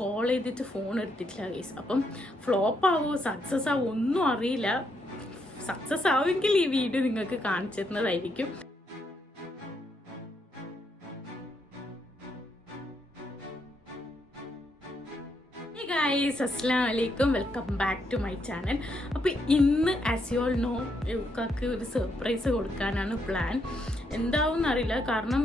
Call ചെയ്തിട്ട് phone എടുത്തിട്ടില്ല guys അപ്പം ഫ്ലോപ്പ് ആവോ സക്സസ് ആവോ ഒന്നും അറിയില്ല. സക്സസ് ആവുമെങ്കിൽ ഈ വീഡിയോ നിങ്ങൾക്ക് കാണിച്ചു തരുന്നതായിരിക്കും. ഗായ്സ് അസ്സാം വലൈക്കും welcome back to my channel അപ്പോൾ ഇന്ന് ആസ് യു ഓൾ നോ യുക്കാക്ക് ഒരു സർപ്രൈസ് കൊടുക്കാനാണ് പ്ലാൻ എന്താവും അറിയില്ല. കാരണം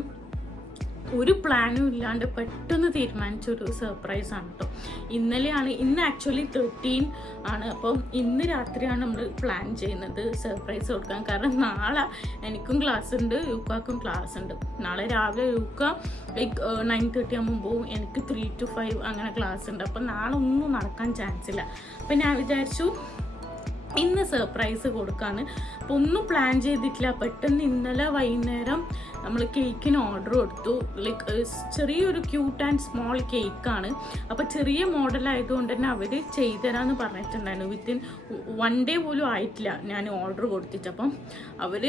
ഒരു പ്ലാനും ഇല്ലാണ്ട് പെട്ടെന്ന് തീരുമാനിച്ച ഒരു സർപ്രൈസ് ആണ് കേട്ടോ ഇന്നലെയാണ് ഇന്ന് ആക്ച്വലി തേർട്ടീൻ ആണ്. അപ്പം ഇന്ന് രാത്രിയാണ് നമ്മൾ പ്ലാൻ ചെയ്യുന്നത് സർപ്രൈസ് കൊടുക്കാൻ. കാരണം നാളെ എനിക്കും ക്ലാസ് ഉണ്ട് യുക്കാക്കും ക്ലാസ് ഉണ്ട്. നാളെ രാവിലെ യുക്ക ലൈക്ക് നയൻ തേർട്ടി ആകുമ്പോൾ പോവും. എനിക്ക് ത്രീ ടു ഫൈവ് അങ്ങനെ ക്ലാസ് ഉണ്ട്. അപ്പം നാളെ ഒന്നും നടക്കാൻ ചാൻസ് ഇല്ല. അപ്പം ഞാൻ വിചാരിച്ചു ഇന്ന് സർപ്രൈസ് കൊടുക്കാന്ന്. അപ്പോൾ ഒന്നും പ്ലാൻ ചെയ്തിട്ടില്ല. പെട്ടെന്ന് ഇന്നലെ വൈകുന്നേരം നമ്മൾ കേക്കിന് ഓർഡർ കൊടുത്തു. ലൈക്ക് ചെറിയൊരു ക്യൂട്ട് ആൻഡ് സ്മോൾ കേക്കാണ് അപ്പോൾ ചെറിയ മോഡൽ ആയതുകൊണ്ട് തന്നെ അവർ ചെയ്തുതരാമെന്ന് പറഞ്ഞിട്ടുണ്ടായിരുന്നു. വിത്തിൻ വൺ ഡേ പോലും ആയിട്ടില്ല ഞാൻ ഓർഡർ കൊടുത്തിട്ട്. അപ്പം അവർ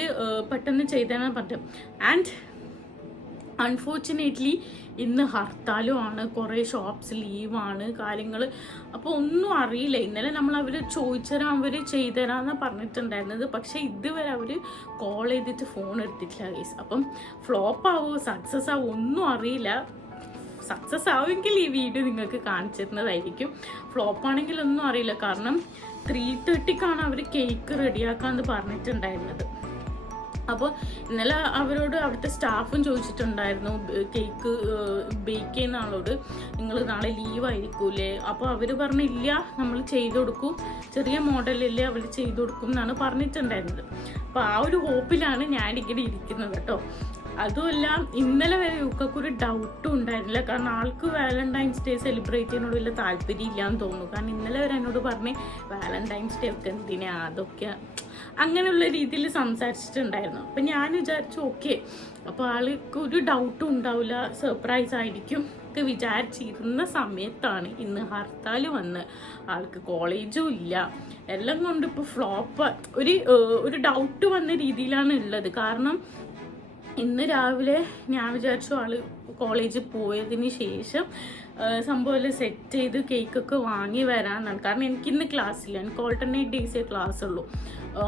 പെട്ടെന്ന് ചെയ്തുതരാൻ പറഞ്ഞു ആൻഡ് അൺഫോർച്ചുനേറ്റ്ലി ഇന്ന് ഹർത്താലും ആണ് കുറേ ഷോപ്സ് ലീവാണ് കാര്യങ്ങൾ അപ്പോൾ ഒന്നും അറിയില്ല. ഇന്നലെ നമ്മൾ അവർ ചോദിച്ചുതരാൻ അവർ ചെയ്തുതരാമെന്നാണ് പറഞ്ഞിട്ടുണ്ടായിരുന്നത്. പക്ഷേ ഇതുവരെ അവർ കോൾ ചെയ്തിട്ട് ഫോൺ എടുത്തിട്ടില്ല ഗൈസ് അപ്പം ഫ്ലോപ്പ് ആവോ സക്സസ് ആവോ ഒന്നും അറിയില്ല. സക്സസ് ആവുമെങ്കിൽ ഈ വീഡിയോ നിങ്ങൾക്ക് കാണിച്ചു തരുന്നതായിരിക്കും. ഫ്ലോപ്പ് ആണെങ്കിൽ ഒന്നും അറിയില്ല. കാരണം ത്രീ തേർട്ടിക്കാണ് അവർ കേക്ക് റെഡിയാക്കാമെന്ന് പറഞ്ഞിട്ടുണ്ടായിരുന്നത്. അപ്പോൾ ഇന്നലെ അവരോട് അവിടുത്തെ സ്റ്റാഫും ചോദിച്ചിട്ടുണ്ടായിരുന്നു കേക്ക് ബേക്ക് ചെയ്യുന്ന ആളോട് നിങ്ങൾ നാളെ ലീവ് ആയിരിക്കൂലേ? അപ്പോൾ അവർ പറഞ്ഞില്ല നമ്മൾ ചെയ്തു കൊടുക്കും. ചെറിയ മോഡലല്ലേ അവർ ചെയ്തു കൊടുക്കും എന്നാണ് പറഞ്ഞിട്ടുണ്ടായിരുന്നത്. അപ്പോൾ ആ ഒരു ഹോപ്പിലാണ് ഞാനിങ്ങനെ ഇരിക്കുന്നത് കേട്ടോ. അതുമല്ല ഇന്നലെ വരെ യുക്കൊക്കെ ഒരു ഡൗട്ടും ഉണ്ടായിരുന്നില്ല. കാരണം ആൾക്ക് വാലന്റൈൻസ് ഡേ സെലിബ്രേറ്റ് ചെയ്യാനോട് വലിയ താല്പര്യം ഇല്ലാന്ന് തോന്നുന്നു. കാരണം ഇന്നലെ വരെ എന്നോട് പറഞ്ഞ് വാലന്റൈൻസ് ഡേ ഒക്കെ എന്തിനാ? അതൊക്കെ അങ്ങനെയുള്ള രീതിയിൽ സംസാരിച്ചിട്ടുണ്ടായിരുന്നു. അപ്പം ഞാൻ വിചാരിച്ചു ഓക്കെ അപ്പോൾ ആൾക്ക് ഒരു ഡൗട്ടും ഉണ്ടാവില്ല സർപ്രൈസ് ആയിരിക്കും. ഒക്കെ വിചാരിച്ചിരുന്ന സമയത്താണ് ഇന്ന് ഹർത്താൽ വന്ന്. ആൾക്ക് കോളേജും ഇല്ല. എല്ലാം കൊണ്ട് ഇപ്പോൾ ഫ്ലോപ്പ് ഒരു ഒരു ഡൗട്ട് വന്ന രീതിയിലാണ് ഉള്ളത്. കാരണം ഇന്ന് രാവിലെ ഞാൻ വിചാരിച്ചു ആൾ കോളേജിൽ പോയതിന് ശേഷം സംഭവം സെറ്റ് ചെയ്ത് കേക്കൊക്കെ വാങ്ങി വരാമെന്നാണ്. കാരണം എനിക്ക് ഇന്ന് ക്ലാസ് ഇല്ല. എനിക്ക് ഓൾട്ടർനേറ്റ് ഡേയ്സേ ക്ലാസ് ഉള്ളൂ.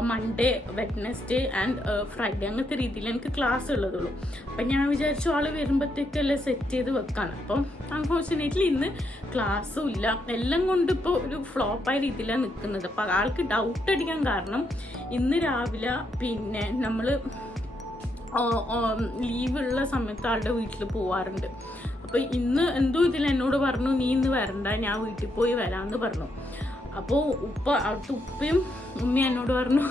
മൺഡേ വെഡ്നസ്ഡേ ആൻഡ് ഫ്രൈഡേ അങ്ങനത്തെ രീതിയിൽ എനിക്ക് ക്ലാസ് ഉള്ളതുള്ളൂ. അപ്പം ഞാൻ വിചാരിച്ചു ആൾ വരുമ്പോഴത്തേക്കല്ലേ സെറ്റ് ചെയ്ത് വെക്കാണ് അപ്പം അൺഫോർച്ചുനേറ്റ്ലി ഇന്ന് ക്ലാസ്സും ഇല്ല. എല്ലാം കൊണ്ട് ഇപ്പോൾ ഒരു ഫ്ലോപ്പായ രീതിയിലാണ് നിൽക്കുന്നത് അപ്പം ആൾക്ക് ഡൗട്ട് അടിക്കാൻ കാരണം ഇന്ന് രാവിലെ പിന്നെ നമ്മൾ ലീവുള്ള സമയത്ത് ആളുടെ വീട്ടിൽ പോവാറുണ്ട്. അപ്പോൾ ഇന്ന് എന്തോ ഇതിൽ എന്നോട് പറഞ്ഞു നീ ഇന്ന് വരണ്ട ഞാൻ വീട്ടിൽ പോയി വരാമെന്ന് പറഞ്ഞു. അപ്പോൾ ഉപ്പ അവിടുത്തെ ഉപ്പയും ഉമ്മയും എന്നോട് പറഞ്ഞു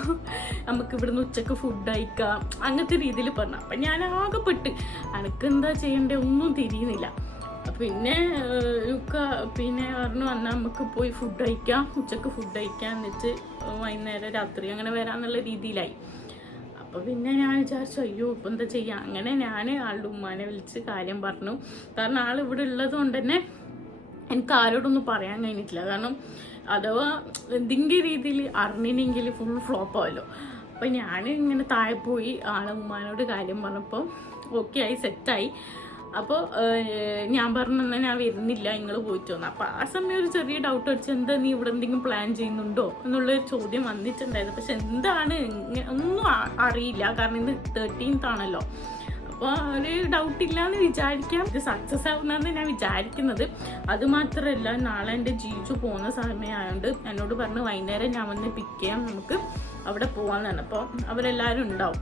നമുക്ക് ഇവിടുന്ന് ഉച്ചയ്ക്ക് ഫുഡ് അയക്കാം അങ്ങനത്തെ രീതിയിൽ പറഞ്ഞു. അപ്പം ഞാൻ ആകെപ്പെട്ട് അനക്ക് എന്താ ചെയ്യണ്ടേ? ഒന്നും തിരിയുന്നില്ല. പിന്നെ ലുക്ക പിന്നെ പറഞ്ഞു വന്നാൽ നമുക്ക് പോയി ഫുഡ് കഴിക്കാം ഉച്ചയ്ക്ക് ഫുഡ് കഴിക്കാം എന്നിട്ട് വൈകുന്നേരം രാത്രി അങ്ങനെ വരാമെന്നുള്ള രീതിയിലായി. അപ്പോൾ പിന്നെ ഞാൻ വിചാരിച്ചു അയ്യോ ഇപ്പം എന്താ ചെയ്യുക അങ്ങനെ ഞാൻ ആളുടെ ഉമ്മാനെ വിളിച്ച് കാര്യം പറഞ്ഞു. കാരണം ആൾ ഇവിടെ ഉള്ളത് കൊണ്ട് തന്നെ എനിക്ക് ആരോടൊന്നും പറയാൻ കഴിഞ്ഞിട്ടില്ല. കാരണം അഥവാ എന്തെങ്കിലും രീതിയിൽ അറിഞ്ഞിനെങ്കിൽ ഫുൾ ഫ്ലോപ്പ് ആവല്ലോ. അപ്പൊ ഞാൻ ഇങ്ങനെ താഴെ പോയി ആളെ ഉമ്മാനോട് കാര്യം പറഞ്ഞപ്പോൾ ഓക്കെ ആയി സെറ്റായി അപ്പോൾ ഞാൻ പറഞ്ഞാൽ ഞാൻ വരുന്നില്ല നിങ്ങൾ പോയിട്ട് വന്നു അപ്പോൾ ആ സമയം ഒരു ചെറിയ ഡൗട്ട് അടിച്ച് എന്താ നീ ഇവിടെ എന്തെങ്കിലും പ്ലാൻ ചെയ്യുന്നുണ്ടോ എന്നുള്ളൊരു ചോദ്യം വന്നിട്ടുണ്ടായിരുന്നു. പക്ഷെ എന്താണ് ഒന്നും അറിയില്ല. കാരണം ഇത് തേർട്ടീൻത്ത് ആണല്ലോ. അപ്പോൾ ഒരു ഡൗട്ട് ഇല്ലാന്ന് വിചാരിക്കാം. ഇത് സക്സസ് ആവുന്നതെന്ന് ഞാൻ വിചാരിക്കുന്നത്. അത് മാത്രമല്ല നാളെ എന്റെ ജീജു പോകുന്ന സമയമായതുകൊണ്ട് എന്നോട് പറഞ്ഞ് വൈകുന്നേരം ഞാൻ വന്ന് പിക്ക് ചെയ്യാം നമുക്ക് അവിടെ പോകാമെന്നാണ് അപ്പോൾ അവരെല്ലാവരും ഉണ്ടാവും.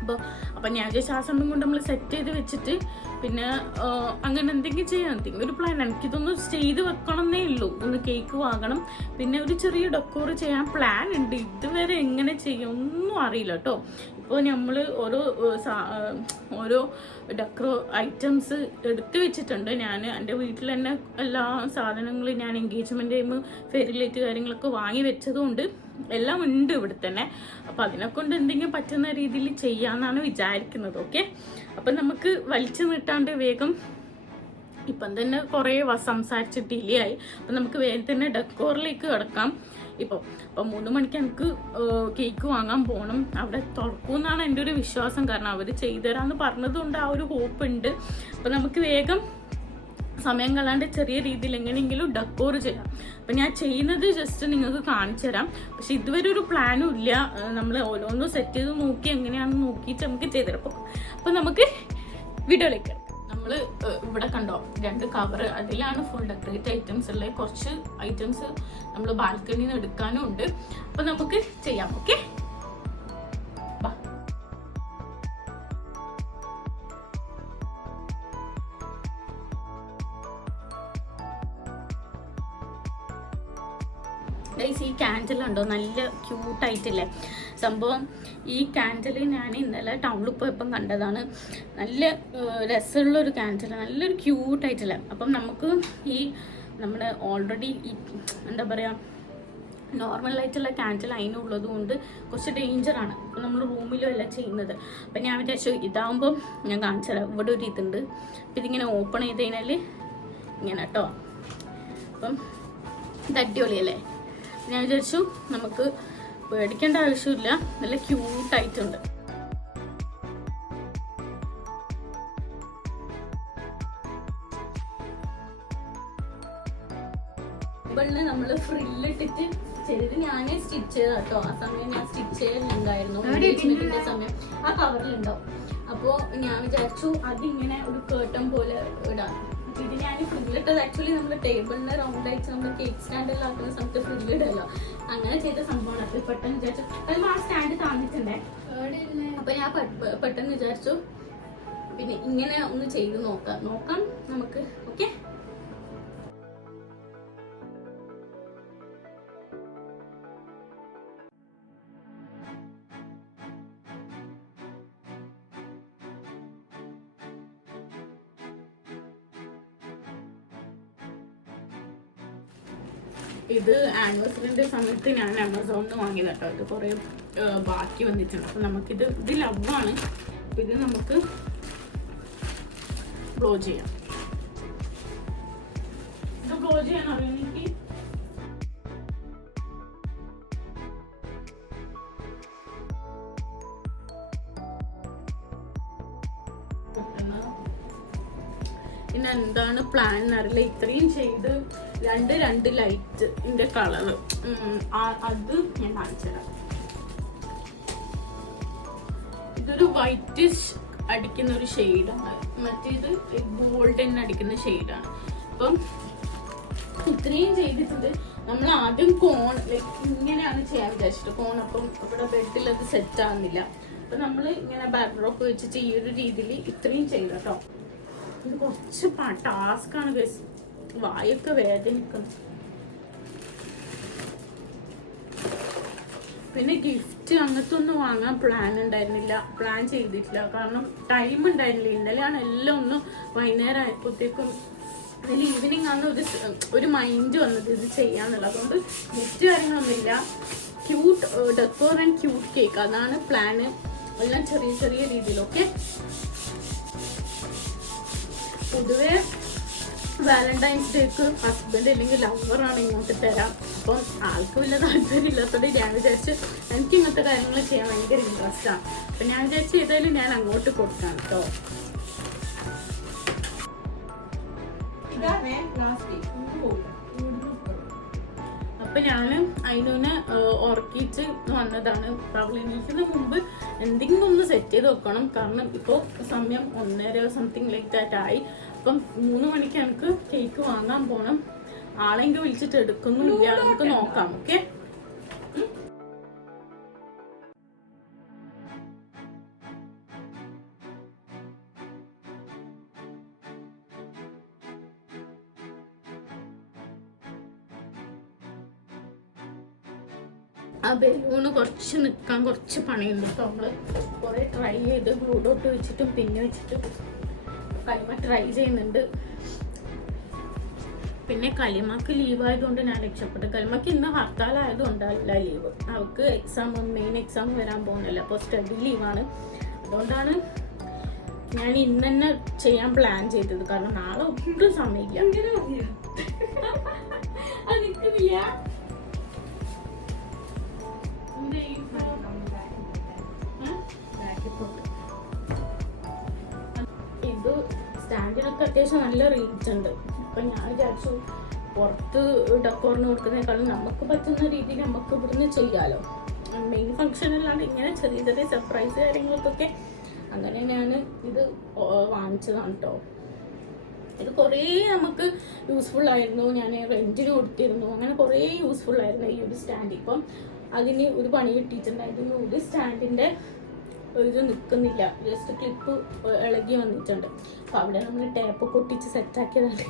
അപ്പോൾ അപ്പം ഞാൻ വിചാരിച്ച ആ സമയം കൊണ്ട് നമ്മൾ സെറ്റ് ചെയ്ത് വെച്ചിട്ട് പിന്നെ അങ്ങനെ എന്തെങ്കിലും ചെയ്യാം. എന്തെങ്കിലും ഒരു പ്ലാൻ എനിക്കിതൊന്ന് ചെയ്ത് വെക്കണം എന്നേ ഉള്ളൂ. ഒന്ന് കേക്ക് വാങ്ങണം. പിന്നെ ഒരു ചെറിയ ഡെക്കോർ ചെയ്യാൻ പ്ലാൻ ഉണ്ട്. ഇതുവരെ എങ്ങനെ ചെയ്യും ഒന്നും അറിയില്ല കേട്ടോ ഇപ്പോൾ നമ്മൾ ഓരോ ഓരോ ഡെക്കറോ ഐറ്റംസ് എടുത്തു വെച്ചിട്ടുണ്ട്. ഞാൻ എന്റെ വീട്ടിൽ തന്നെ എല്ലാ സാധനങ്ങളും ഞാൻ എൻഗേജ്മെന്റ് ടൈം ഫെറിലേറ്റ് കാര്യങ്ങളൊക്കെ വാങ്ങി വെച്ചതുകൊണ്ട് എല്ലാം ഉണ്ട് ഇവിടെ തന്നെ അപ്പം അതിനെ കൊണ്ട് എന്തെങ്കിലും പറ്റുന്ന രീതിയിൽ ചെയ്യാമെന്നാണ് വിചാരിക്കുന്നത്. ഓക്കെ? അപ്പം നമുക്ക് വലിച്ചു നീട്ടാണ്ട് വേഗം ഇപ്പം തന്നെ കുറേ സംസാരിച്ച് ഡിലേ ആയി അപ്പം നമുക്ക് വേഗം തന്നെ ഡെക്കോറിലേക്ക് കിടക്കാം. ഇപ്പോൾ അപ്പം മൂന്ന് മണിക്ക് എനിക്ക് കേക്ക് വാങ്ങാൻ പോകണം അവിടെ തുറക്കുമെന്നാണ് എന്റെ ഒരു വിശ്വാസം. കാരണം അവർ ചെയ്തുതരാമെന്ന് പറഞ്ഞതുകൊണ്ട് ആ ഒരു ഹോപ്പ് ഉണ്ട്. അപ്പം നമുക്ക് വേഗം സമയം കളാണ്ട് ചെറിയ രീതിയിൽ എങ്ങനെയെങ്കിലും ഡെക്കോർ ചെയ്യാം. അപ്പം ഞാൻ ചെയ്യുന്നത് ജസ്റ്റ് നിങ്ങൾക്ക് കാണിച്ചു തരാം. പക്ഷെ ഇതുവരെ ഒരു പ്ലാനും ഇല്ല. നമ്മൾ ഓരോന്നും സെറ്റ് ചെയ്ത് നോക്കി എങ്ങനെയാണെന്ന് നോക്കിയിട്ട് നമുക്ക് ചെയ്തുതരാം. അപ്പം അപ്പം നമുക്ക് വീഡിയോയിലേക്ക് നമ്മൾ ഇവിടെ കണ്ടോ? രണ്ട് കവർ അതിലാണ് ഫുൾ ഡെക്കറേറ്റ് ഐറ്റംസ് ഉള്ളത് കുറച്ച് ഐറ്റംസ് നമ്മൾ ബാൽക്കണിയിൽ നിന്ന് എടുക്കാനും ഉണ്ട്. അപ്പം നമുക്ക് ചെയ്യാം ഓക്കെ ഈ ക്യാൻഡിൽ ഉണ്ടോ? നല്ല ക്യൂട്ടായിട്ടില്ലേ സംഭവം ഈ ക്യാൻഡിൽ ഞാൻ ഇന്നലെ ടൗണിൽ പോയപ്പം കണ്ടതാണ്. നല്ല രസമുള്ള ഒരു ക്യാൻഡിൽ നല്ലൊരു ക്യൂട്ടായിട്ടില്ല അപ്പം നമുക്ക് ഈ നമ്മൾ ഓൾറെഡി എന്താ പറയുക നോർമലായിട്ടുള്ള ക്യാൻഡിൽ അതിനുള്ളത് കൊണ്ട് കുറച്ച് ഡേഞ്ചറാണ് ഇപ്പം നമ്മൾ റൂമിലും അല്ല ചെയ്യുന്നത്. അപ്പം ഞാൻ വിചാരിച്ചു ഇതാവുമ്പം ഞാൻ കാണിച്ചു തരാം ഇവിടെ ഒരു ഇതുണ്ട്. അപ്പം ഇതിങ്ങനെ ഓപ്പൺ ചെയ്ത് കഴിഞ്ഞാൽ ഇങ്ങനെ കേട്ടോ അപ്പം ഇത് അടിപൊളിയല്ലേ? ഞാൻ വിചാരിച്ചു നമുക്ക് പേടിക്കേണ്ട ആവശ്യമില്ല. നല്ല ക്യൂട്ടായിട്ടുണ്ട് ഇവളിന് നമ്മൾ ഫ്രില്ലിട്ടിട്ട് ചെയ്തിട്ട് ഞാനേ സ്റ്റിച്ച് ചെയ്ത കേട്ടോ. ആ സമയം ഞാൻ സ്റ്റിച്ച് ചെയ്യലുണ്ടായിരുന്നു. എൻഗേജ്മെന്റിന്റെ സമയം ആ കവറിലുണ്ടാവും അപ്പോൾ ഞാൻ വിചാരിച്ചു അതിങ്ങനെ ഒരു കേട്ടം പോലെ ഇടാം. ഇത് ഞാൻ ഫ്രില്ലിട്ടത് ആക്ച്വലി നമ്മൾ ടേബിളിന് റൗണ്ട് ആയിട്ട് നമ്മൾ കേക്ക് സ്റ്റാൻഡിൽ ആക്കുന്ന സമയത്ത് ഫ്രില്ലിടല്ലോ അങ്ങനെ ചെയ്ത സംഭവമാണ്. അപ്പോൾ പെട്ടെന്ന് വിചാരിച്ചു. അത് ആ സ്റ്റാൻഡ് താന്നിട്ടുണ്ടേ. അപ്പൊ ഞാൻ പെട്ടെന്ന് വിചാരിച്ചു. പിന്നെ ഇങ്ങനെ ഒന്ന് ചെയ്ത് നോക്കാം. നോക്കാം നമുക്ക്. ഓക്കെ ഇത് ആനിവേഴ്സറിന്റെ സമയത്ത് ഞാൻ ആമസോണിൽ നിന്ന് വാങ്ങിയത് കേട്ടോ. ഇത് കുറേ ബാക്കി വന്നിട്ടുണ്ട്. അപ്പോൾ നമുക്കിത് ഇത് ലവാണ് അപ്പോൾ ഇത് നമുക്ക് ബ്ലോ ചെയ്യാം. ഇത് ബ്ലോ ചെയ്യാൻ അറിയാം പെട്ടെന്ന് പിന്നെ എന്താണ് പ്ലാൻ എന്നറിയില്ല ഇത്രയും ചെയ്ത് രണ്ട് രണ്ട് ലൈറ്റ് ലൈറ്റിന്റെ കളറ് അത് ഞാൻ കാണിച്ചുതരാം ഇതൊരു വൈറ്റിഷ് അടിക്കുന്ന ഒരു ഷെയ്ഡാണ് മറ്റേത് ഗോൾഡൻ അടിക്കുന്ന ഷെയ്ഡാണ് അപ്പം ഇത്രയും ചെയ്തിട്ടുണ്ട്. നമ്മൾ ആദ്യം കോൺ ലൈക്ക് ഇങ്ങനെയാണ് ചെയ്യാൻ വിചാരിച്ചിട്ട് കോൺ അപ്പം ഇവിടെ ബെഡിൽ അത് സെറ്റ് ആവുന്നില്ല. അപ്പൊ നമ്മൾ ഇങ്ങനെ ബാക്ക്ഡ്രോപ്പ് വെച്ചിട്ട് ഈ ഒരു രീതിയിൽ ഇത്രയും ചെയ്തു കേട്ടോ. ഇത് കുറച്ച് ടാസ്ക്കാണ് guys. വായൊക്കെ വേദനിക്കുന്നു. പിന്നെ ഗിഫ്റ്റ് അങ്ങനത്തെ ഒന്നും വാങ്ങാൻ പ്ലാൻ ഉണ്ടായിരുന്നില്ല. പ്ലാൻ ചെയ്തിട്ടില്ല. കാരണം ടൈം ഉണ്ടായിരുന്നില്ല. ഇന്നലെയാണ് എല്ലാം ഒന്ന് വൈകുന്നേരം ആയപ്പോഴത്തേക്കും ഇതിൽ ഈവനിങ് ആണ് ഒരു ഒരു മൈൻഡ് വന്നത് ഇത് ചെയ്യാന്നുള്ളത്. അതുകൊണ്ട് ഗിഫ്റ്റ് കാര്യങ്ങളൊന്നുമില്ല. Cute decor and cute cake അതാണ് പ്ലാന് എല്ലാം ചെറിയ ചെറിയ രീതിയിൽ ഓക്കെ പൊതുവെ വാലന്റൈൻസ് ഡേക്ക് ഹസ്ബൻഡ് അല്ലെങ്കിൽ ലവറാണ് ഇങ്ങോട്ട് തരാം. അപ്പം ആൾക്ക് വലിയ താല്പര്യം ഇല്ലാത്തതുകൊണ്ട് ഞാൻ വിചാരിച്ച് എനിക്ക് ഇങ്ങനത്തെ കാര്യങ്ങൾ ചെയ്യാൻ ഭയങ്കര ഇൻട്രസ്റ്റ് ആണ്. അപ്പം ഞാൻ വിചാരിച്ച് ഏതായാലും ഞാൻ അങ്ങോട്ട് കൊടുക്കാം കേട്ടോ. ഇതാണ് ലാസ്റ്റ് അപ്പൊ ഞാൻ അതിനെ ഉറക്കിയിട്ട് വന്നതാണ്. എണീക്കുന്ന മുമ്പ് എന്തെങ്കിലും ഒന്ന് സെറ്റ് ചെയ്ത് വെക്കണം. കാരണം ഇപ്പോൾ സമയം ഒന്നര സംതിങ് ലൈക്ക് ദാറ്റ് ആയി. അപ്പം മൂന്ന് മണിക്ക് എനിക്ക് കേക്ക് വാങ്ങാൻ പോകണം ആളെങ്കിൽ വിളിച്ചിട്ട് എടുക്കുന്നുമില്ല. നമുക്ക് നോക്കാം ഓക്കെ കുറച്ച് നിൽക്കാൻ കുറച്ച് പണിയുണ്ട് കേട്ടോ നമ്മൾ കുറേ ട്രൈ ചെയ്ത് ഗ്ലൂഡോട്ട് വെച്ചിട്ടും പിന്നെ വെച്ചിട്ടും കലിമ ട്രൈ ചെയ്യുന്നുണ്ട്. പിന്നെ കലിമക്ക് ലീവ് ആയതുകൊണ്ട് ഞാൻ രക്ഷപ്പെട്ടു. കലിമക്ക് ഇന്ന് ഹർത്താലായതുകൊണ്ടല്ല ലീവ് അവൾക്ക് എക്സാം മെയിൻ എക്സാം വരാൻ പോകുന്നില്ല. അപ്പോൾ സ്റ്റഡി ലീവാണ് അതുകൊണ്ടാണ് ഞാൻ ഇന്ന് തന്നെ ചെയ്യാൻ പ്ലാൻ ചെയ്തത്. കാരണം നാളെ ഒട്ടും സമയമില്ല. ഇത് സ്റ്റാൻഡിനൊക്കെ അത്യാവശ്യം നല്ല റീച്ച് ഉണ്ട്. അപ്പം ഞാൻ വിചാരിച്ചു പുറത്ത് ഡെക്കോറിന് കൊടുക്കുന്നതിനേക്കാളും നമുക്ക് പറ്റുന്ന രീതിയിൽ നമുക്ക് ഇവിടുന്ന് ചെയ്യാലോ. മെയിൻ ഫംഗ്ഷൻ ഇങ്ങനെ ചെറിയ ചെറിയ സർപ്രൈസ് കാര്യങ്ങൾക്കൊക്കെ അങ്ങനെ ഞാൻ ഇത് വാങ്ങിച്ചതാണ് കേട്ടോ ഇത് കുറേ നമുക്ക് യൂസ്ഫുൾ ആയിരുന്നു. ഞാൻ റെന്റിന് കൊടുത്തിരുന്നു. അങ്ങനെ കുറേ യൂസ്ഫുൾ ആയിരുന്നു ഈ ഒരു സ്റ്റാൻഡ് ഇപ്പം അതിന് ഒരു പണി കിട്ടിയിട്ടുണ്ടായിരുന്നു ഒരു സ്റ്റാൻഡിന്റെ ഇത് നിൽക്കുന്നില്ല ജസ്റ്റ് ക്ലിപ്പ് ഇളകി വന്നിട്ടുണ്ട്. അപ്പൊ അവിടെ നമ്മൾ ടേപ്പ് പൊട്ടിച്ച് സെറ്റാക്കിയതാണ്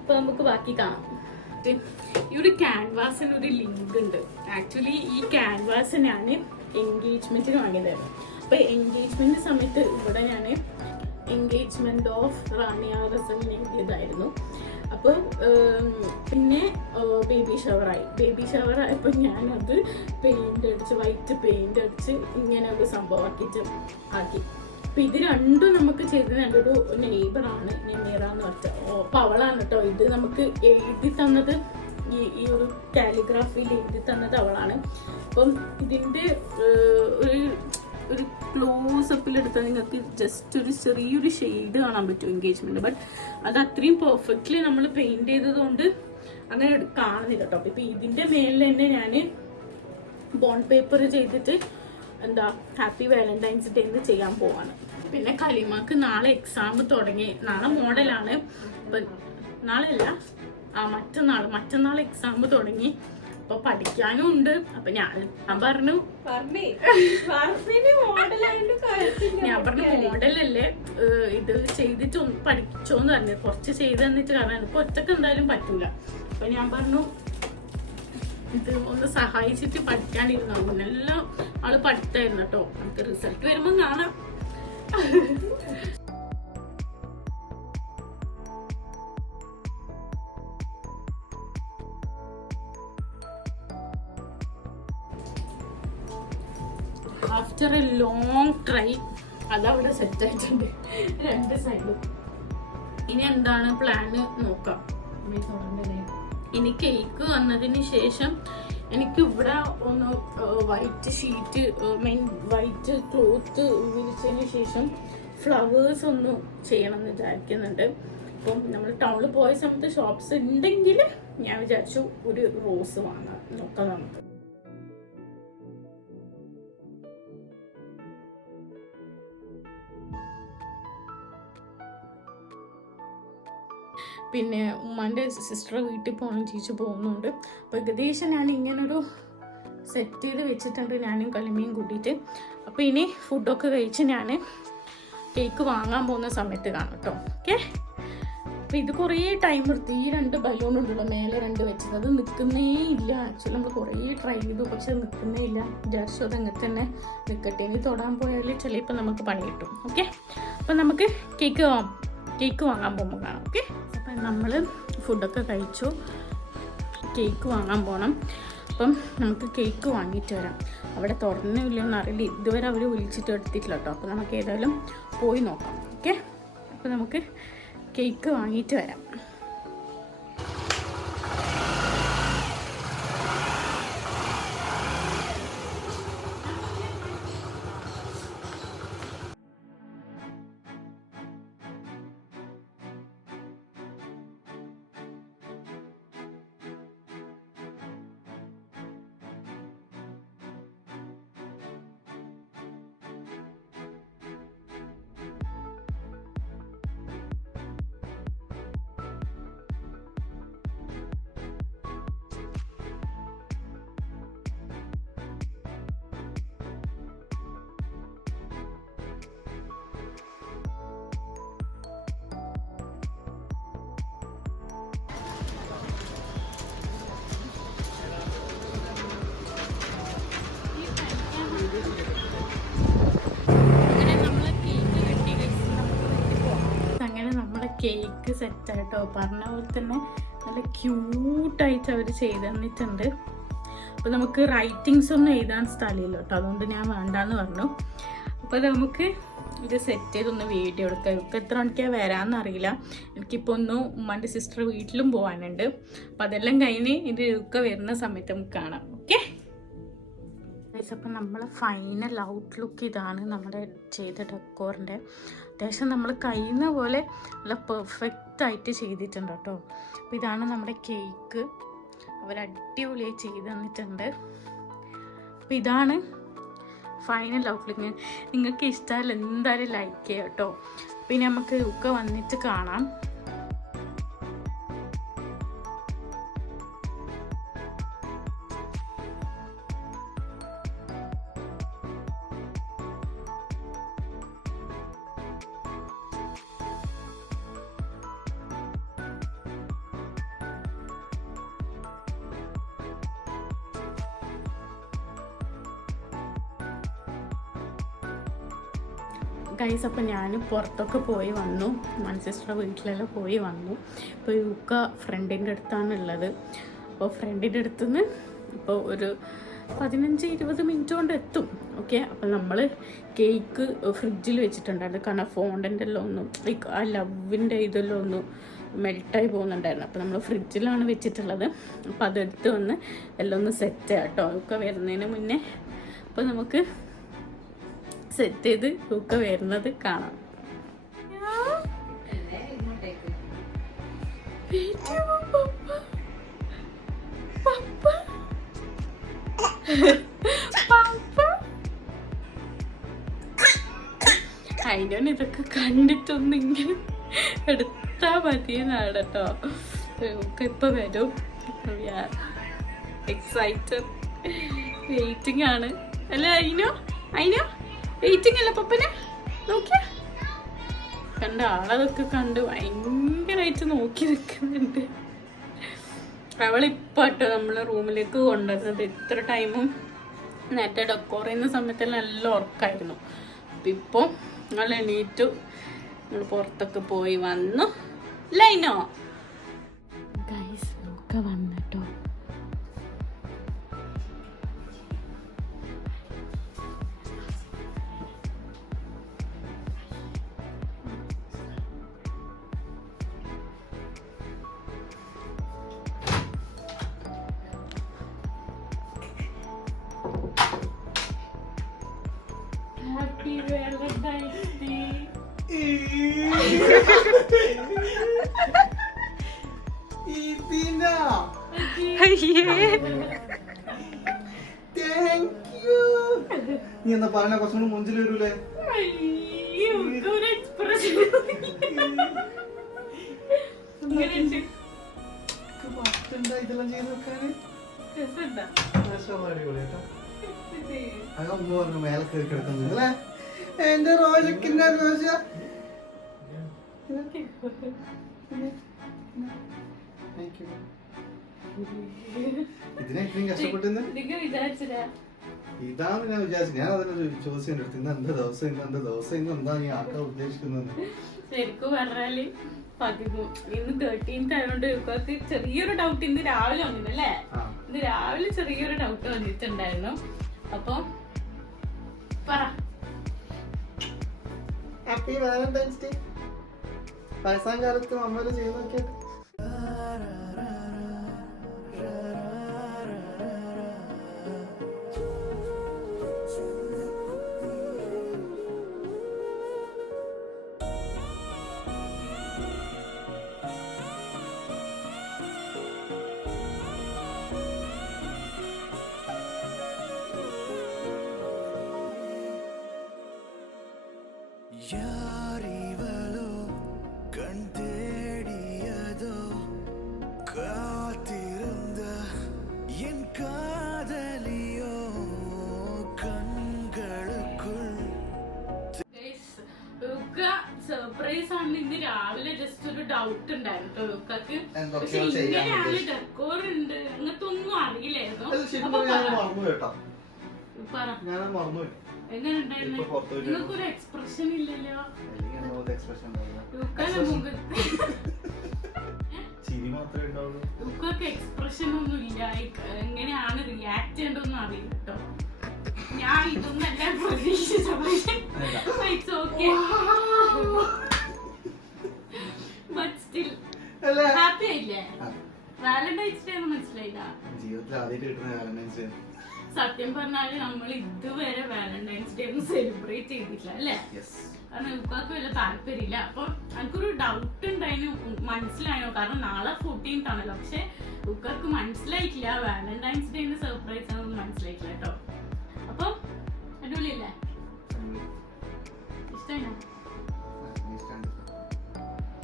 അപ്പൊ നമുക്ക് ബാക്കി കാണാം. ഈ ഒരു ക്യാൻവാസിന് ഒരു ലിങ്ക് ഉണ്ട്. ആക്ച്വലി ഈ ക്യാൻവാസ് ഞാൻ എൻഗേജ്മെന്റിന് വാങ്ങിയതായിരുന്നു. അപ്പൊ എൻഗേജ്മെന്റ് സമയത്ത് ഇവിടെ ഞാൻ എൻഗേജ്മെന്റ് ഓഫ് റാണിയാ റസൻ എഴുതിയതായിരുന്നു. അപ്പോൾ പിന്നെ ബേബി ഷവറായി ബേബി ഷവർ ആയപ്പോൾ ഞാനത് പെയിന്റ് അടിച്ച് വൈറ്റ് പെയിന്റ് അടിച്ച് ഇങ്ങനെ ഒരു സംഭവം ആക്കിയിട്ട് ആക്കി. അപ്പം ഇത് രണ്ടും നമുക്ക് ചെയ്തത് എന്റെ ഒരു നെയ്ബറാണ് നെയ്മീറ എന്ന് വെച്ചാൽ അപ്പം അവളാണ് കേട്ടോ ഇത് നമുക്ക് എഴുതി തന്നത് ഈ ഈ ഒരു കാലിഗ്രാഫിയിൽ എഴുതി തന്നത് അവളാണ്. അപ്പം ഇതിന്റെ ഒരു ഒരു ക്ലോസപ്പിൽ എടുത്താൽ നിങ്ങൾക്ക് ജസ്റ്റ് ഒരു ചെറിയൊരു ഷെയ്ഡ് കാണാൻ പറ്റും എൻഗേജ്മെന്റ് ബട്ട് അത് അത്രയും പെർഫെക്റ്റ്ലി നമ്മൾ പെയിന്റ് ചെയ്തതുകൊണ്ട് അങ്ങനെ കാണുന്നില്ല കേട്ടോ ഇപ്പൊ ഇതിന്റെ മേലിൽ തന്നെ ഞാൻ ബോണ്ട് പേപ്പർ ചെയ്തിട്ട് എന്താ ഹാപ്പി വാലന്റൈൻസ് ഡേ എന്ന് ചെയ്യാൻ പോവാണ്. പിന്നെ കലിമാക്ക് നാളെ എക്സാം തുടങ്ങി. നാളെ മോഡലാണ് നാളെ അല്ല ആ മറ്റന്നാൾ മറ്റന്നാൾ എക്സാം തുടങ്ങി. അപ്പൊ പഠിക്കാനും ഉണ്ട്. അപ്പൊ ഞാൻ ഞാൻ പറഞ്ഞു ഞാൻ പറഞ്ഞു മോഡലല്ലേ ഇത് ചെയ്തിട്ട് പഠിച്ചോന്ന് പറഞ്ഞു. കുറച്ച് ചെയ്ത് തന്നിട്ട് കാരണം ഇപ്പൊ ഒറ്റയ്ക്ക് എന്തായാലും പറ്റൂല. അപ്പൊ ഞാൻ പറഞ്ഞു ഇത് ഒന്ന് സഹായിച്ചിട്ട് പഠിക്കാനിരുന്നു. അങ്ങനെല്ലാം ആൾ പഠിത്തായിരുന്നു കേട്ടോ. നമുക്ക് റിസൾട്ട് വരുമ്പോ കാണാം. സെറ്റ് ആയിട്ടുണ്ട് രണ്ട് സൈഡും ഇനി എന്താണ് പ്ലാന് നോക്കാം. ഇനി കേക്ക് വന്നതിന് ശേഷം എനിക്ക് ഇവിടെ ഒന്ന് white sheet main white cloth വിരിച്ചതിന് ശേഷം ഫ്ലവേഴ്സ് ഒന്ന് ചെയ്യണം എന്ന് വിചാരിക്കുന്നുണ്ട്. അപ്പം നമ്മൾ ടൗണിൽ പോയ സമയത്ത് ഷോപ്സ് ഉണ്ടെങ്കിൽ ഞാൻ വിചാരിച്ചു ഒരു റോസ് വാങ്ങാം. നോക്കാം നമുക്ക്. പിന്നെ ഉമ്മാന്റെ സിസ്റ്റർ വീട്ടിൽ പോകണം ചേച്ചി പോകുന്നുണ്ട്. അപ്പോൾ ഏകദേശം ഞാൻ ഇങ്ങനൊരു സെറ്റ് ചെയ്ത് വെച്ചിട്ടുണ്ട് ഞാനും കളിമയും കൂട്ടിയിട്ട് അപ്പോൾ ഇനി ഫുഡൊക്കെ കഴിച്ച് ഞാൻ കേക്ക് വാങ്ങാൻ പോകുന്ന സമയത്ത് കാണാം കേട്ടോ. ഓക്കെ അപ്പം ഇത് കുറേ ടൈം എടുത്തു ഈ രണ്ട് ബലൂൺ ഉണ്ടല്ലോ മേലെ രണ്ട് വെച്ചത് അത് നിൽക്കുന്നേ ഇല്ല. ആക്ച്വലി നമ്മൾ കുറേ ട്രൈ ചെയ്തു പക്ഷെ നിൽക്കുന്നേ ഇല്ല. വിചാരിച്ചു അത് അങ്ങനെ തന്നെ നിൽക്കട്ടെ ഇനി തൊടാൻ പോയാൽ ചിലപ്പോൾ നമുക്ക് പണി കിട്ടും. ഓക്കെ അപ്പം നമുക്ക് കേക്ക് കേക്ക് വാങ്ങാൻ പോകുമ്പോൾ കാണാം ഓക്കെ? അപ്പം നമ്മൾ ഫുഡൊക്കെ കഴിച്ചു. കേക്ക് വാങ്ങാൻ പോകണം അപ്പം നമുക്ക് കേക്ക് വാങ്ങിയിട്ട് വരാം. അവിടെ തുറന്നില്ലെന്ന് അറിയില്ല. ഇതുവരെ അവർ വിളിച്ചിട്ട് എടുത്തിട്ടില്ല കേട്ടോ. അപ്പോൾ നമുക്ക് ഏതായാലും പോയി നോക്കാം ഓക്കെ? അപ്പോൾ നമുക്ക് കേക്ക് വാങ്ങിയിട്ട് വരാം. കേക്ക് സെറ്റ് ആയിട്ടോ പറഞ്ഞ പോലെ തന്നെ നല്ല ക്യൂട്ടായിട്ട് അവർ ചെയ്ത് തന്നിട്ടുണ്ട്. അപ്പോൾ നമുക്ക് റൈറ്റിങ്സ് ഒന്നും എഴുതാൻ സ്ഥലമില്ല കേട്ടോ. അതുകൊണ്ട് ഞാൻ വേണ്ടാന്ന് പറഞ്ഞു. അപ്പോൾ നമുക്ക് ഇത് സെറ്റ് ചെയ്തൊന്ന് വീഡിയോ എടുക്കാം. ഇവർക്ക് എത്ര മണിക്കാണ് വരാമെന്ന് അറിയില്ല. എനിക്കിപ്പോൾ ഒന്ന് ഉമ്മാന്റെ സിസ്റ്റർ വീട്ടിലും പോകാനുണ്ട് അപ്പോൾ അതെല്ലാം കഴിഞ്ഞ് ഇത് ഒക്കെ വരുന്ന സമയത്ത് നമുക്ക് കാണാം. ഗൈസ് അപ്പം നമ്മൾ ഫൈനൽ ഔട്ട്ലുക്ക് ഇതാണ് നമ്മുടെ ചെയ്ത ഡെക്കോറിന്റെ അത്യാവശ്യം നമ്മൾ കഴിയുന്ന പോലെ നല്ല പെർഫെക്റ്റ് ആയിട്ട് ചെയ്തിട്ടുണ്ട് കേട്ടോ. അപ്പോൾ ഇതാണ് നമ്മുടെ കേക്ക് അവർ അടിപൊളിയായി ചെയ്ത് തന്നിട്ടുണ്ട്. അപ്പോൾ ഇതാണ് ഫൈനൽ ഔട്ട്ലുക്ക് നിങ്ങൾക്ക് ഇഷ്ടമായാലും എന്തായാലും ലൈക്ക് ചെയ്യാം കേട്ടോ. പിന്നെ നമുക്ക് ഒക്കെ വന്നിട്ട് കാണാം. ഗൈസ് അപ്പം ഞാൻ പുറത്തൊക്കെ പോയി വന്നു. സിസ്റ്ററുടെ വീട്ടിലെല്ലാം പോയി വന്നു. ഇപ്പോൾ യുക്ക ഫ്രണ്ടിന്റെ അടുത്താണ് ഉള്ളത് അപ്പോൾ ഫ്രണ്ടിന്റെ അടുത്ത് നിന്ന് ഇപ്പോൾ ഒരു പതിനഞ്ച് ഇരുപത് മിനിറ്റ് കൊണ്ട് എത്തും. ഓക്കെ അപ്പോൾ നമ്മൾ കേക്ക് ഫ്രിഡ്ജിൽ വെച്ചിട്ടുണ്ടായിരുന്നു. കാരണം ഫോണ്ടന്റെ എല്ലാം ഒന്നും ലൈക്ക് ആ ലവിന്റെ ഇതെല്ലാം ഒന്നും മെൽട്ടായി പോകുന്നുണ്ടായിരുന്നു. അപ്പോൾ നമ്മൾ ഫ്രിഡ്ജിലാണ് വെച്ചിട്ടുള്ളത്. അപ്പോൾ അതെടുത്ത് വന്ന് എല്ലാം ഒന്ന് സെറ്റ് ആട്ടോ ഒക്കെ വരുന്നതിന് മുന്നേ. അപ്പോൾ നമുക്ക് സെറ്റ് ചെയ്ത് ഒക്കെ വരുന്നത് കാണാം. അതിനാണ് ഇതൊക്കെ കണ്ടിട്ടൊന്നിങ്ങനെ എടുത്താ മതിയെന്നാണ് കേട്ടോ ഒക്കെ ഇപ്പൊ വരും. എക്സൈറ്റഡ് വെയിറ്റിംഗ് ആണ്. അല്ല അതിനോ അതിനോ വെയിറ്റിംഗ് അല്ല പപ്പന? നോക്കിയ? കണ്ട ആളതൊക്കെ കണ്ട് ഭയങ്കരമായിട്ട് നോക്കി നിൽക്കുന്നുണ്ട് അവളിപ്പോ കേട്ടോ നമ്മളെ റൂമിലേക്ക് കൊണ്ടുവരുന്നത്. ഇത്ര ടൈമും നേരത്തെ ഡെക്കോർ ചെയ്യുന്ന സമയത്ത് നല്ല ഉറക്കായിരുന്നു. അപ്പം ഇപ്പോൾ ഞങ്ങൾ എണീറ്റു. നമ്മൾ പുറത്തൊക്കെ പോയി വന്നു. ലൈനോ? ഇതിനാ നീ എന്താ പറഞ്ഞ കുറച്ചുകൂടി മുഞ്ചിൽ വരൂലേ ഇതെല്ലാം ചെയ്ത് വെക്കാന് മാഷാഅല്ലാ, അടിപൊളി കേട്ടോ. അത് പറഞ്ഞു മേലെ കയറി കിടക്കുന്നു അല്ലേ എന്റെ റോജക്കിന്റെ റോജ ഇതിനെത്രയും കഷ്ടപ്പെട്ടെന്ന് ഇതാണ് ഞാൻ വിചാരിച്ചത് ഞാൻ അതിനെ ചോദിച്ചു എന്റെ അടുത്ത് ഇന്ന് എന്താ ദിവസം? ഇന്ന് എന്താ ദിവസം? ഇന്ന് എന്താ നീ ആക്കാൻ ഉദ്ദേശിക്കുന്നത് ശരിക്കും പറഞ്ഞാൽ പതിവ് ഇന്ന് തേർട്ടീൻത്ത് ആയതുകൊണ്ട് ഇവർക്ക് ചെറിയൊരു ഡൗട്ട് ഇന്ന് രാവിലെ വന്നിട്ടല്ലേ ഇന്ന് രാവിലെ ചെറിയൊരു ഡൗട്ട് വന്നിട്ടുണ്ടായിരുന്നു. അപ്പൊ പറ. ഹാപ്പി വാലന്റൈൻസ് ഡേ വയസ്സാം കാലത്ത് അമ്മ ചെയ്ത് നോക്കിയത് യാരിവലോ കണ്ടേടിയതോ കാത്തിരുന്ന എൻ കാതലിയോ കണ്ണുകൾക്കുൾ സർപ്രൈസ് ആണ്. ഇന്ന് രാവിലെ ജസ്റ്റ് ഒരു ഡൗട്ട് ഉണ്ടായിരുന്നു ലുക്കക്ക് പക്ഷെ ഇങ്ങനെയാണ് ഡെക്കോർ ഉണ്ട്. അങ്ങനത്തെ ഒന്നും അറിയില്ലായിരുന്നു നിങ്ങൾക്കൊരു എക്സ്പ്രഷൻ ഇല്ലല്ലോ. എക്സ്പ്രഷൻ ഒന്നും ഇല്ല. എങ്ങനെയാണ് റിയാക്ട് ചെയ്യേണ്ടതെന്ന് അറിയില്ല കേട്ടോ ഞാൻ ഇതൊന്നും എല്ലാം പ്രതീക്ഷിച്ച പക്ഷേ ഇറ്റ്സ് ഓക്കെ ബട്ട് സ്റ്റിൽ അല്ലേ. ഹാപ്പി ആയില്ലേ? വാലന്റൈൻസ് ഡേ മനസ്സിലായില്ല. ജീവിതത്തിൽ ആദ്യമായിട്ട് കിട്ടുന്ന വാലന്റൈൻസ് ഡേ സത്യം പറഞ്ഞാൽ നമ്മൾ ഇതുവരെ വാലന്റൈൻസ് ഡേ ഒന്നും സെലിബ്രേറ്റ് ചെയ്തിട്ടില്ല അല്ലേ? കാരണം ഉപ്പാക്ക് വല്ല താല്പര്യമില്ല. അപ്പൊ എനിക്കൊരു ഡൗട്ട് ഉണ്ടായിരുന്നു മനസ്സിലായോ? കാരണം നാളെ ഫോർട്ടീൻത്ത് ആണല്ലോ. പക്ഷെ ഉക്കാർക്ക് മനസ്സിലായിട്ടില്ല. വാലന്റൈൻസ് ഡേന്റെ സർപ്രൈസ് ആണെന്ന് മനസ്സിലായിട്ടില്ല കേട്ടോ. അപ്പൊ അടിപൊളിയല്ലേ? ഇഷ്ടമാണോ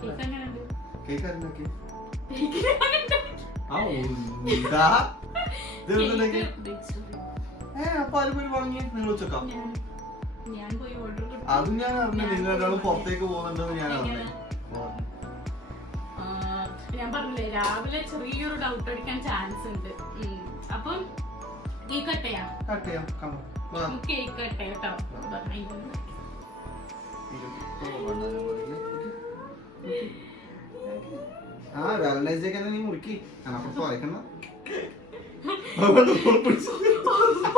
കേക്ക് എങ്ങനെയുണ്ട്? കേക്ക്. ആ ഉണ്ടാ ഇത് ഏ അപ്പൊ ആര് പോയി വാങ്ങി? നിങ്ങൾ ഉച്ചക്കാം? ഞാൻ ഞാൻ പോയി ഓർഡർ അതും ഞാൻ അറിഞ്ഞു നിങ്ങൾ പുറത്തേക്ക് പോകുന്നുണ്ടെന്ന് ഞാൻ അറിഞ്ഞു? ഞാൻ പറഞ്ഞില്ലേ രാവിലെ ചെറിയൊരു ഡൗട്ട് അടിക്കാൻ ചാൻസ് ഉണ്ട്. അപ്പം കേക്ക് കട്ട് ചെയ്യാം. കട്ട് ചെയ്യാം. Cake cut. കേട്ടോ ആ വാലന്റൈൻസ് ഡേ നീ മുറുക്കി.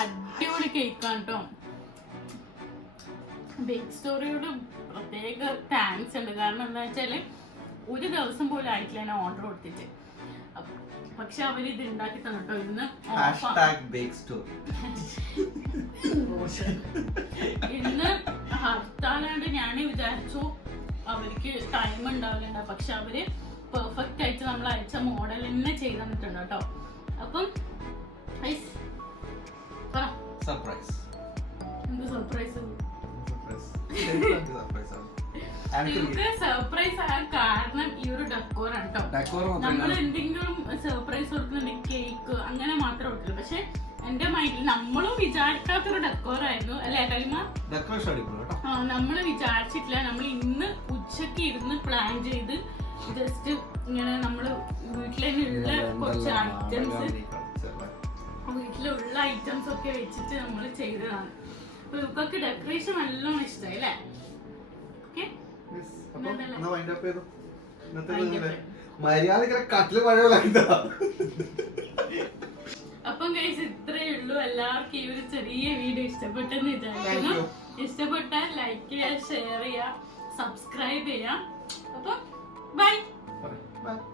അടിപൊളി. കേക്കാണ് കേട്ടോ ബേക്ക് സ്റ്റോറിയോട് പ്രത്യേക താങ്ക്സ് ഉണ്ട്. കാരണം എന്താ വെച്ചാൽ ഒരു ദിവസം പോലും ആയിട്ടില്ല ഞാൻ ഓർഡർ കൊടുത്തിട്ട്. പക്ഷെ അവർ ഇത് ഉണ്ടാക്കി തന്നിട്ടോ ഇന്ന് ഇന്ന് ഹർത്താലാണ്ട് ഞാൻ വിചാരിച്ചു അവർക്ക് ടൈം ഉണ്ടാവില്ല പക്ഷെ അവർ പെർഫെക്റ്റ് ആയിട്ട് നമ്മൾ അയച്ച മോഡൽ തന്നെ ചെയ്ത് തന്നിട്ടുണ്ട് കേട്ടോ. അപ്പം സർപ്രൈസ് എന്ത് സർപ്രൈസ് സർപ്രൈസ് ആകാൻ കാരണം ഈ ഒരു ഡെക്കോറാണ് കേട്ടോ. ഡെക്കോർ നമ്മൾ എന്തെങ്കിലും സർപ്രൈസ് കൊടുക്കുന്നുണ്ടെങ്കിൽ കേക്ക് അങ്ങനെ മാത്രമേ കൊടുക്കുള്ളൂ. പക്ഷെ എന്റെ മൈൻഡിൽ നമ്മളും വിചാരിക്കാത്തൊരു ഡെക്കോറായിരുന്നു അല്ലേ അല്ലെ ഡെക്കറേഷൻ നമ്മൾ കേട്ടോ. വിചാരിച്ചിട്ടില്ല. നമ്മൾ ഇന്ന് ഉച്ചയ്ക്ക് ഇരുന്ന് പ്ലാൻ ചെയ്ത് ജസ്റ്റ് ഇങ്ങനെ നമ്മൾ വീട്ടിലുള്ള കുറച്ച് ഐറ്റംസ് വീട്ടിലുള്ള ഐറ്റംസ് ഒക്കെ വെച്ചിട്ട് നമ്മൾ ചെയ്തതാണ്. അപ്പൊ ഇവക്കൊക്കെ ഡെക്കറേഷൻ നല്ലോണം ഇഷ്ടമായി അല്ലേ? അപ്പൊ. മര്യാദ കട്ടിൽ കഴിച്ച് ഇത്രയേ ഉള്ളൂ. എല്ലാവർക്കും ഈ ഒരു ചെറിയ വീഡിയോ ഇഷ്ടപ്പെട്ടെന്ന് വിചാരിക്കുന്നു. ഇഷ്ടപ്പെട്ടാൽ ലൈക്ക് ചെയ്യുക ഷെയർ ചെയ്യുക സബ്സ്ക്രൈബ് ചെയ്യാം അപ്പം 拜拜拜。